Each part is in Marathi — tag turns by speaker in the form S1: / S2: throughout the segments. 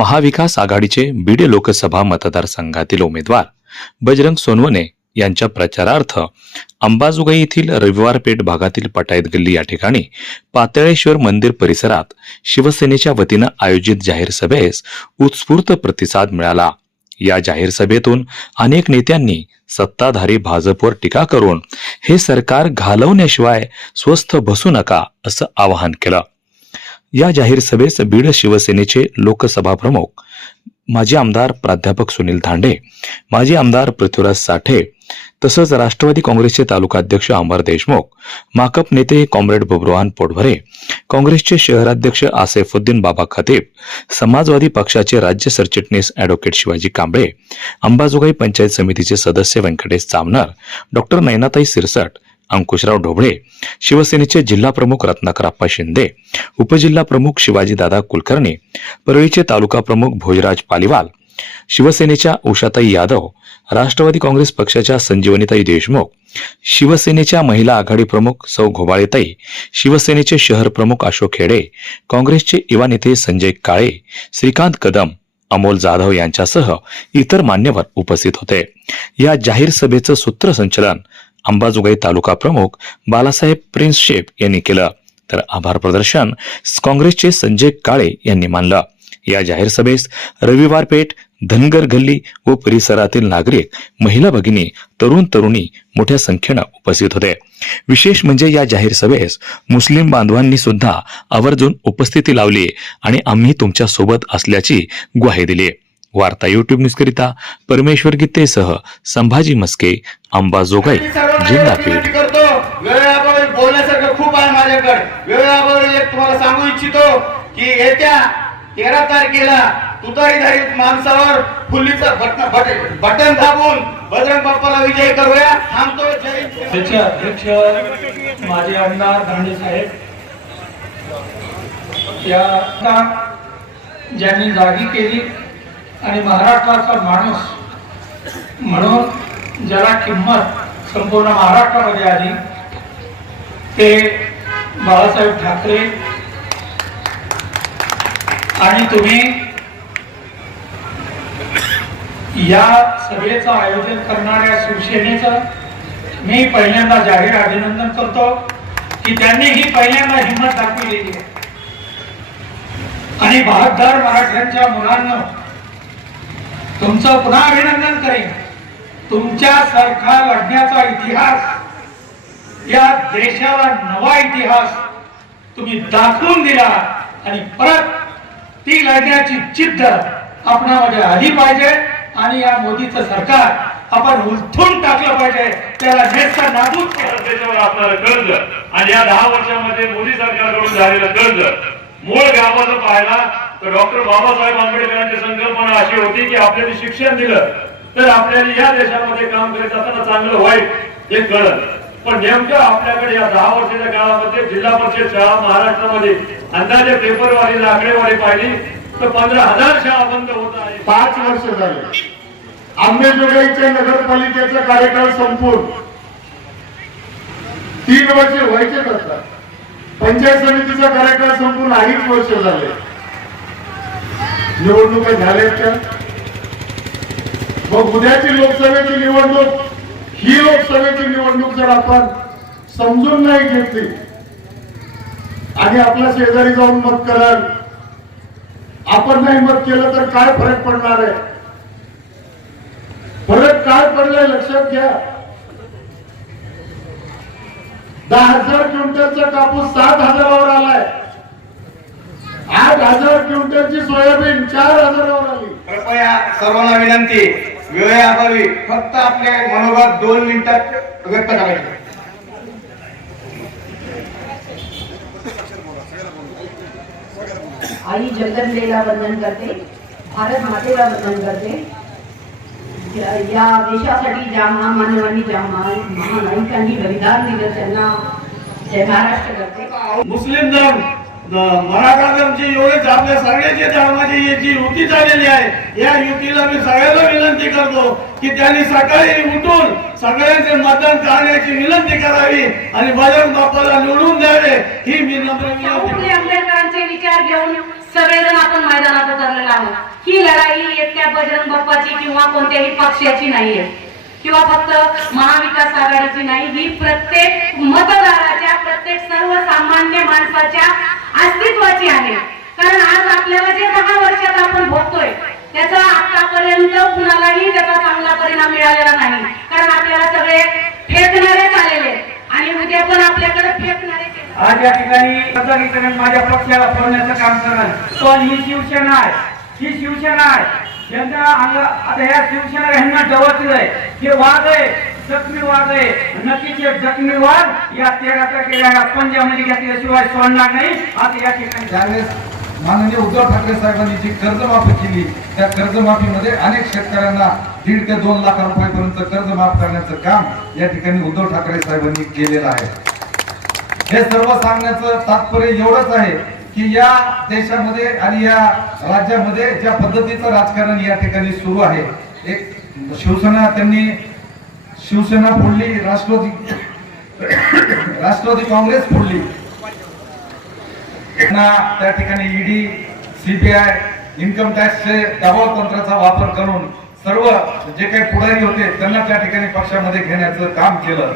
S1: महाविकास आघाडीचे बीड लोकसभा मतदारसंघातील उमेदवार बजरंग सोनवणे यांच्या प्रचारार्थ अंबाजोगाई येथील रविवार पेठ भागातील पटायत गल्ली या ठिकाणी पातळेश्वर मंदिर परिसरात शिवसेनेच्या वतीनं आयोजित जाहीर सभेस उत्स्फूर्त प्रतिसाद मिळाला. या जाहीर सभेतून अनेक नेत्यांनी सत्ताधारी भाजपवर टीका करून हे सरकार घालवण्याशिवाय स्वस्थ बसू नका असं आवाहन केलं. या जाहीर सभेस बीड शिवसेनेचे लोकसभा प्रमुख माजी आमदार प्राध्यापक सुनील धांडे माजी आमदार पृथ्वीराज साठे तसंच राष्ट्रवादी काँग्रेसचे तालुकाध्यक्ष अमर देशमुख माकप नेते कॉम्रेड बब्रुवान पोटभरे काँग्रेसचे शहराध्यक्ष आसेफुद्दीन बाबा खतीब समाजवादी पक्षाचे राज्य सरचिटणीस अॅडव्होकेट शिवाजी कांबळे अंबाजोगाई पंचायत समितीचे सदस्य व्यंकटेश चामनर डॉक्टर नयनाताई सिरसट अंकुशराव ढोबळे शिवसेनेचे जिल्हा प्रमुख रत्नाकराप्पा शिंदे उपजिल्हा प्रमुख शिवाजीदादा कुलकर्णी परळीचे तालुका प्रमुख भोजराज पालिवाल शिवसेनेच्या उषाताई यादव राष्ट्रवादी काँग्रेस पक्षाच्या संजीवनीताई देशमुख शिवसेनेच्या महिला आघाडी प्रमुख सौ घोबाळेताई शिवसेनेचे शहर प्रमुख अशोक खेडे काँग्रेसचे युवा नेते संजय काळे श्रीकांत कदम अमोल जाधव यांच्यासह इतर मान्यवर उपस्थित होते. या जाहीर सभेचं सूत्रसंचलन अंबाजोगाई तालुका प्रमुख बालासाहेब प्रिन्स शेप यांनी केलं. तर आभार प्रदर्शन काँग्रेसचे संजय काळे यांनी मानलं. या जाहीर सभेस रविवार पेठ धनगर गल्ली व परिसरातील नागरिक महिला भगिनी तरुण तरुणी मोठ्या संख्येनं उपस्थित होते. विशेष म्हणजे या जाहीर सभेस मुस्लिम बांधवांनी सुद्धा आवर्जून उपस्थिती लावली आणि आम्ही तुमच्यासोबत असल्याची ग्वाही दिली. वार्ता युट्यूब न्यूजकरिता परमेश्वर गीतेसह संभाजी मस्के अंबाजोगाई जिल्हा
S2: मी
S1: पेठ.
S2: करतो वेळेअभावी बोलण्यासारखं खूप आहे माझ्याकडे. एक तुम्हाला सांगू इच्छितो की येत्या तेरा तारखेला तुतारीधारी माणसावर फुल्लीचं बटन बटन बटन दाबून बजरंग बाप्पाला विजय करूया. थांबतो जय
S3: अध्यक्ष माझे साहेब. त्या ज्यांनी जागी केली आणि महाराष्ट्राचा माणूस म्हणून ज्याला किंमत संपूर्ण महाराष्ट्रामध्ये आली ते बाळासाहेब ठाकरे. आणि तुम्ही या सभेचं आयोजन करणाऱ्या शिवसेनेचं मी पहिल्यांदा जाहीर अभिनंदन करतो की त्यांनी ही पहिल्यांदा हिंमत दाखविलेली आहे. आणि बहादार मराठ्यांच्या मुलांना तुमचं पुन्हा अभिनंदन करेन. तुमच्यासारखा लढण्याचा इतिहास या देशाला नवा इतिहास तुम्ही दाखवून दिला आणि परत ती लढण्याची जिद्द आपणामध्ये आली पाहिजे आणि या मोदीचं सरकार आपण उलथून टाकलं पाहिजे. त्याला नेस्त नाबूद
S4: त्याच्यावर आपल्याला कर्ज आणि या दहा वर्षामध्ये मोदी सरकारकडून झालेलं कर्ज मूळ गावाचं पाहायला तर डॉक्टर बाबासाहेब आंबेडकरांची संकल्पना अशी होती की आपल्याला शिक्षण दिलं तर आपल्याला या देशामध्ये काम करत असताना चांगलं वाईट हे कळलं. पण नेमकं आपल्याकडे या दहा वर्षाच्या काळामध्ये जिल्हा परिषद शाळा महाराष्ट्रामध्ये अंदाजे पेपरवारी आकडेवारी पाहिली तर पंधरा हजार शाळा बंद होत आहे
S5: पाच वर्ष झाले. आंबेजोगाईच्या नगरपालिकेचा कार्यकाळ संपून तीन वर्ष व्हायचे असतात पंचायत समितीचा कार्यकाळ संपून अडीच वर्ष झाले. निवडणुका झाल्यात का? मग उद्याची लोकसभेची निवडणूक ही लोकसभेची निवडणूक जर आपण समजून नाही घेतली आणि आपल्या शेजारी जाऊन मत कराल आपण नाही मत केलं तर काय फरक पडणार आहे? फरक काय पडलाय लक्षात घ्या. दहा हजार क्विंटलचा कापूस सात हजारावर आलाय. आठ हजार क्विंटलची सोयाबीन चार हजारावर आली.
S2: कृपया सर्वांना विनंती वेळेअभावी फक्त आपले मनोगत दोन मिनिटात व्यक्त करायचे.
S6: आई जगदंबेला वंदन करते भारत मातेला वंदन करते. या देशासाठी ज्या महामानवांनी ज्या महा- महानायकांनी बलिदान दिलं त्यांना जय महाराष्ट्र करते.
S2: मुस्लिम धर्म. मराठा धर्मची एवढेच आपल्या सगळ्याच्या धर्माची याची युती झालेली आहे या युतीला मी सगळ्यांना विनंती करतो की त्यांनी सकाळी उठून सगळ्यांचे मतदान करण्याची विनंती करावी आणि बजरंग बाप्पाला निवडून द्यावे ही मी नम्र
S6: आंबेडकरांचे विचार घेऊन
S7: सगळेजण आपण मैदानात उतरलेला आहोत. ही लढाई एकट्या बजरंग बाप्पाची किंवा कोणत्याही पक्षाची नाहीये. किंवा फक्त महाविकास आघाडीची नाही ही प्रत्येक मतदाराच्या प्रत्येक सर्वसामान्य माणसाच्या अस्तित्वाची आहे. कारण आज आपल्याला जे दहा वर्षात आपण भोगतोय त्याचा आतापर्यंत कुणालाही त्याचा चांगला परिणाम मिळालेला नाही. कारण आपल्याला सगळे फेकणारेच आलेले आणि उद्या पण आपल्याकडे फेकणारे
S3: आज या ठिकाणी माझ्या पक्षाला फोडण्याचं काम करणार. पण ही शिवसेना आहे. ही शिवसेना आहे. यांना अंग- आता ह्या शिवसेना यांना डवचलंय हे वाद आहे. जखमी आहे. नक्कीच हे जखमी वाद या तेरा तारखेला पंजाबमध्ये घेतल्याशिवाय सोडणार नाही. आता या ठिकाणी
S8: त्यावेळेस माननीय उद्धव ठाकरे साहेबांनी जी कर्जमाफी केली त्या कर्जमाफीमध्ये अनेक शेतकऱ्यांना दीड ते दोन लाख रुपयापर्यंत कर्ज माफ करण्याचं काम या ठिकाणी उद्धव ठाकरे साहेबांनी केलेलं आहे. हे सर्व सांगण्याचं तात्पर्य एवढंच आहे की या देशामध्ये आणि या राज्यामध्ये ज्या पद्धतीचं राजकारण या ठिकाणी सुरू आहे एक शिवसेना त्यांनी शिवसेना फोडली राष्ट्रवादी राष्ट्रवादी काँग्रेस फोडली. त्या ठिकाणी ईडी सीबीआय इन्कम टॅक्सचे दबाव तंत्राचा वापर करून सर्व जे काही पुढारी होते त्यांना त्या ठिकाणी पक्षामध्ये घेण्याचं काम केलं.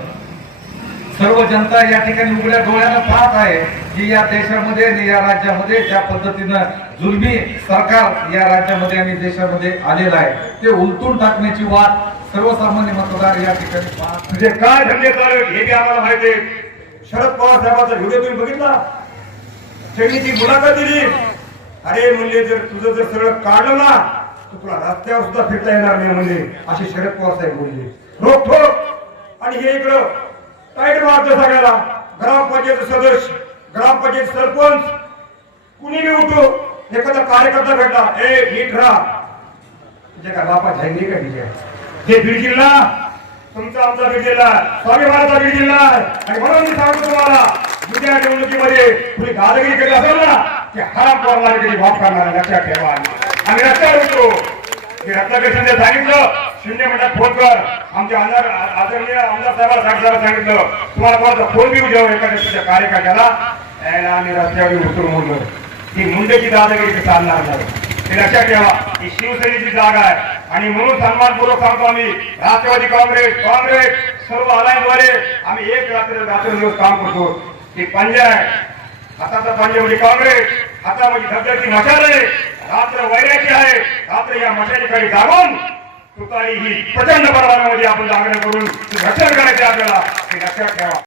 S8: सर्व जनता या ठिकाणी उघड्या डोळ्यानं पाहत आहे की या देशामध्ये आणि या राज्यामध्ये ज्या पद्धतीनं जुलमी सरकार या राज्यामध्ये आणि देशामध्ये आलेलं आहे ते उलटून टाकण्याची वाट सर्वसामान्य मतदार या ठिकाणी
S4: म्हणजे काय धंदे चालू हे बी आम्हाला माहिती शरद पवार साहेबांचा व्हिडिओ तुम्ही बघितला? त्यांनी ती मुलाखत दिली. अरे म्हणजे जर तुझं जर सगळं काढलं ना तर तुला रस्त्यावर सुद्धा फिरता येणार नाही म्हणजे असे शरद पवार साहेब बोलले. रोख ठोक. आणि हे इकडं टाईट मारतं सगळ्याला. ग्रामपंचायत सदस्य ग्रामपंचायत सरपंच. कुणी बी उठो एखादा कार्यकर्ता भेटला ए नीट राहा. तुझ्या काय बापा झाली का तिच्या हे बीड जिल्हा तुमचा आमचा बीड जिल्हा आहे. स्वाभिमानाचा बीड जिल्हा आहे. आणि म्हणून मी सांगतो तुम्हाला उद्या निवडणुकीमध्ये तुम्ही दादागिरी केली असेल ना ते हराम करणारे केली माफ करणार लक्षात ठेवा. आम्ही रस्त्यावर होतो मी रत्नागिरी सांगितलं शिंदे म्हणतात फोन कर. आमच्या आमदार आदरणीय आमदार साहेबांना साहेबांना सांगितलं. तुम्हाला कोणाचा फोन बी उद्या एखाद्या तुझ्या कार्यकर्त्याला यायला आम्ही रस्त्यावर उतरून म्हणलो ही मुंडेची दादागिरी चालणार नाही. हे लक्षात ठेवा ही शिवसेनेची जागा आहे. आणि म्हणून सन्मानपूर्वक सांगतो आम्ही राष्ट्रवादी काँग्रेस काँग्रेस सर्व अलायन्सद्वारे आम्ही एक रात्र रात्रदिवस काम करतो. ते पंजा आहे. हाताचा पंजा म्हणजे काँग्रेस हातामध्ये म्हणजे धबधबची मशाल आहे रात्र वैराची आहे. रात्र या मशालीकडे जागून तुकारी ही प्रचंड प्रमाणामध्ये आपण जागरण करून रक्षण करायचे आपल्याला. हे लक्षात ठेवा.